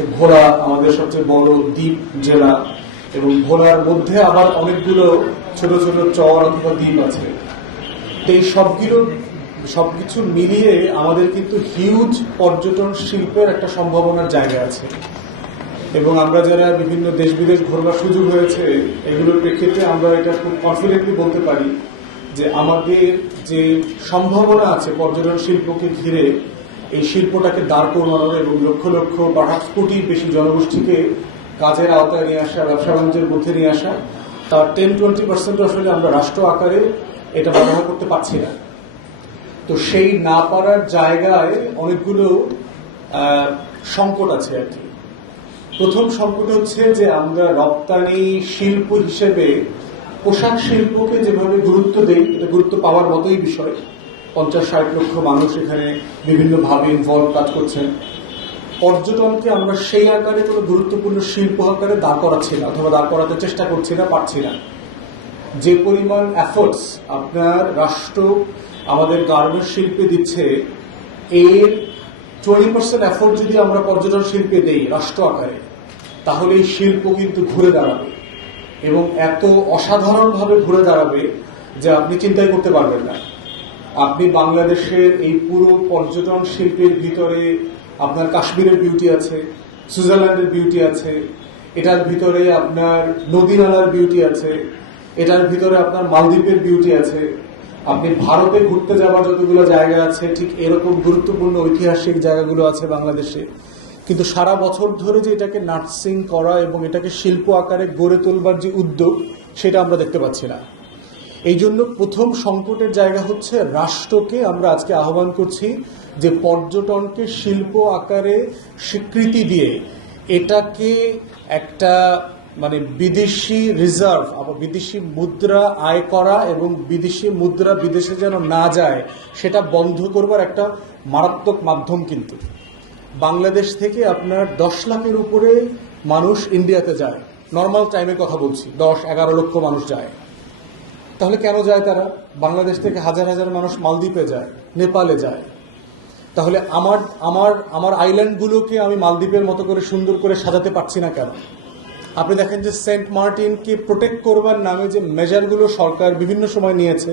হচ্ছে ভোলা, আমাদের সবচেয়ে বড় দ্বীপ, জেলা। এবং ভোলার মধ্যে আবার অনেকগুলো ছোট ছোট চর অথবা দ্বীপ আছে। তো এই সবগুলো, সবকিছু মিলিয়ে আমাদের কিন্তু হিউজ পর্যটন শিল্পের একটা সম্ভাবনার জায়গা আছে। এবং আমরা যারা বিভিন্ন দেশ বিদেশ ঘোরবার সুযোগ হয়েছে, এগুলোর প্রেক্ষিতে আমরা এটা খুব কনফিডেন্টলি বলতে পারি যে আমাদের যে সম্ভাবনা আছে পর্যটন শিল্পকে ঘিরে এই শিল্পটাকে দাঁড় করানোর এবং লক্ষ লক্ষ পাঠাক্স কোটি বেশি জনগোষ্ঠীকে কাজের আওতায় নিয়ে আসা, ব্যবসা বাণিজ্যের মধ্যে নিয়ে আসা, তার টেন টোয়েন্টি পার্সেন্ট আসলে আমরা রাষ্ট্র আকারে এটা ব্যবহার করতে পারছি না। তো সেই না পারার জায়গায় অনেকগুলো সংকট আছে আর কি। প্রথম সংকট হচ্ছে যে আমরা রপ্তানি শিল্প হিসেবে পোশাক শিল্পকে যেভাবে গুরুত্ব দেই, এটা গুরুত্ব পাওয়ার মতোই বিষয়। পঞ্চাশ ষাট লক্ষ মানুষ এখানে বিভিন্নভাবে ইনভলভ কাজ করছেন। পর্যটনকে আমরা সেই আকারে কোনো গুরুত্বপূর্ণ শিল্প আকারে দাঁড় করাচ্ছি না, অথবা দাঁড় করাতে চেষ্টা করছি না, পারছি না। যে পরিমাণ এফোর্টস আপনার রাষ্ট্র আমাদের গার্মেন্ট শিল্পে দিচ্ছে, এর টোয়েন্টি পার্সেন্ট এফোর্ট যদি আমরা পর্যটন শিল্পে দেই রাষ্ট্র আকারে, তাহলে এই শিল্প কিন্তু ঘুরে দাঁড়াবে এবং এত অসাধারণভাবে ঘুরে দাঁড়াবে যে আপনি চিন্তাই করতে পারবেন না। আপনি বাংলাদেশের এই পুরো পর্যটন শিল্পের ভিতরে, আপনার কাশ্মীরের বিউটি আছে, সুইজারল্যান্ডের বিউটি আছে, এটার ভিতরে আপনার নদী নালার বিউটি আছে, এটার ভিতরে আপনার মালদ্বীপের বিউটি আছে। আপনি ভারতে ঘুরতে যাওয়ার যতগুলো জায়গা আছে, ঠিক এরকম গুরুত্বপূর্ণ ঐতিহাসিক জায়গাগুলো আছে বাংলাদেশে। কিন্তু সারা বছর ধরে যে এটাকে নার্সিং করা এবং এটাকে শিল্প আকারে গড়ে তোলবার যে উদ্যোগ, সেটা আমরা দেখতে পাচ্ছি না। এই জন্য প্রথম সংকটের জায়গা হচ্ছে রাষ্ট্রকে আমরা আজকে আহ্বান করছি যে পর্যটনকে শিল্প আকারে স্বীকৃতি দিয়ে এটাকে একটা মানে বিদেশি রিজার্ভ আবার বিদেশি মুদ্রা আয় করা এবং বিদেশি মুদ্রা বিদেশে যেন না যায়, সেটা বন্ধ করবার একটা মারাত্মক মাধ্যম কিন্তু। বাংলাদেশ থেকে আপনার দশ লাখের উপরে মানুষ ইন্ডিয়াতে যায়। নর্মাল টাইমের কথা বলছি, দশ এগারো লক্ষ মানুষ যায়। তাহলে কেন যায় তারা? বাংলাদেশ থেকে হাজার হাজার মানুষ মালদ্বীপে যায়, নেপালে যায়। তাহলে আমার আমার আমার আইল্যান্ডগুলোকে আমি মালদ্বীপের মতো করে সুন্দর করে সাজাতে পারছি না কেন? আপনি দেখেন যে সেন্ট মার্টিনকে প্রোটেক্ট করবার নামে যে মেজারগুলো সরকার বিভিন্ন সময় নিয়েছে,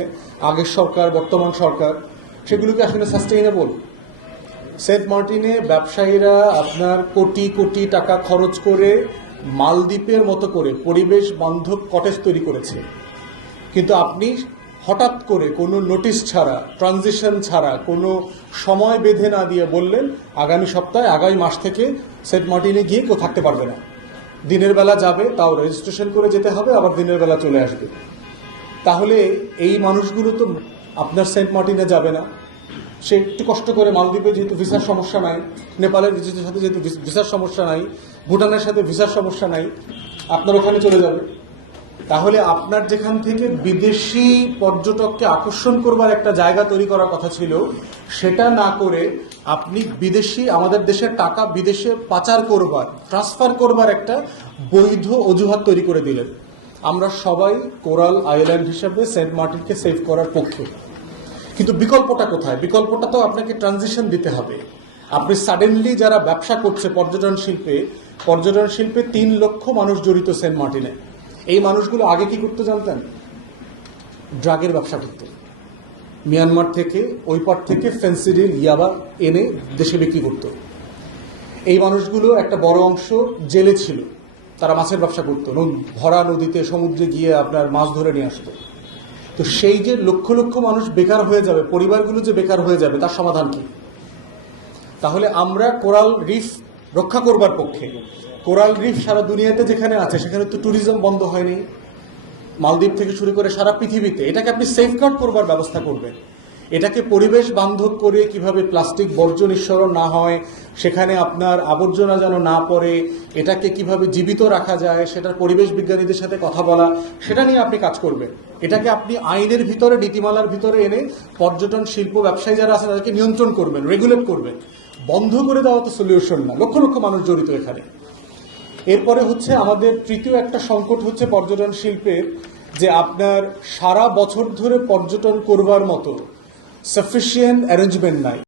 আগের সরকার, বর্তমান সরকার, সেগুলোকে আসলে সাস্টেইনেবল সেন্ট মার্টিনে ব্যবসায়ীরা আপনার কোটি কোটি টাকা খরচ করে মালদ্বীপের মতো করে পরিবেশ বান্ধব কটেজ তৈরি করেছে। কিন্তু আপনি হঠাৎ করে কোনো নোটিশ ছাড়া ট্রানজিশন ছাড়া কোনো সময় বেঁধে না দিয়ে বললেন, আগামী সপ্তাহে, আগামী মাস থেকে সেন্ট মার্টিনে গিয়ে কেউ থাকতে পারবে না। দিনের বেলা যাবে, তাও রেজিস্ট্রেশন করে যেতে হবে, আবার দিনের বেলা চলে আসবে। তাহলে এই মানুষগুলো তো আপনার সেন্ট মার্টিনে যাবে না। সে একটু কষ্ট করে মালদ্বীপে যেহেতু ভিসার সমস্যা নাই, নেপালের সাথে যেহেতু ভিসার সমস্যা নাই, ভুটানের সাথে ভিসার সমস্যা নাই, আপনার ওখানে চলে যাবে। তাহলে আপনার যেখান থেকে বিদেশি পর্যটককে আকর্ষণ করবার একটা জায়গা তৈরি করার কথা ছিল, সেটা না করে আপনি বিদেশি, আমাদের দেশের টাকা বিদেশে পাচার করবার ট্রান্সফার করবার একটা বৈধ অজুহাত তৈরি করে দিলেন। আমরা সবাই কোরাল আইল্যান্ড হিসাবে সেন্ট মার্টিনকে সেভ করার পক্ষে। কিন্তু বিকল্পটা কোথায়? বিকল্পটা তো আপনাকে ট্রানজিশন দিতে হবে। আপনি সাডেনলি যারা ব্যবসা করছে পর্যটন শিল্পে পর্যটন শিল্পে তিন লক্ষ মানুষ জড়িত সেন্ট মার্টিনে। এই মানুষগুলো আগে কি করতে জানতেন? ড্রাগের ব্যবসা করত। মিয়ানমার থেকে, ওই পার থেকে ফেন্সিডিল, ইয়াবা এনে দেশে বিক্রি করত। এই মানুষগুলো একটা বড় অংশ জেলে ছিল। তারা মাছের ব্যবসা করতো। ভরা নদীতে সমুদ্রে গিয়ে আপনার মাছ ধরে নিয়ে আসতো। তো সেই যে লক্ষ লক্ষ মানুষ বেকার হয়ে যাবে, পরিবারগুলো যে বেকার হয়ে যাবে, তার সমাধান কি? তাহলে আমরা কোরাল রিফ রক্ষা করবার পক্ষে কোরাল রিফ সারা দুনিয়াতে যেখানে আছে, সেখানে তো ট্যুরিজম বন্ধ হয়নি। মালদ্বীপ থেকে শুরু করে সারা পৃথিবীতে। এটাকে আপনি সেফগার্ড করবার ব্যবস্থা করবেন। এটাকে পরিবেশ বান্ধব করে কীভাবে প্লাস্টিক বর্জ্য নিঃসরণ না হয়, সেখানে আপনার আবর্জনা যেন না পড়ে, এটাকে কীভাবে জীবিত রাখা যায়, সেটার পরিবেশ বিজ্ঞানীদের সাথে কথা বলা, সেটা নিয়ে আপনি কাজ করবেন। এটাকে আপনি আইনের ভিতরে, নীতিমালার ভিতরে এনে পর্যটন শিল্প ব্যবসায়ী যারা আছে, তাদেরকে নিয়ন্ত্রণ করবেন রেগুলেট করবেন। বন্ধ করে দেওয়া তো সলিউশন না। লক্ষ লক্ষ মানুষ জড়িত এখানে। এরপরে হচ্ছে আমাদের তৃতীয় একটা সংকট হচ্ছে পর্যটন শিল্পের যে আপনার সারা বছর ধরে পর্যটন করবার মতো সাফিসিয়েন্ট অ্যারেঞ্জমেন্ট নাই।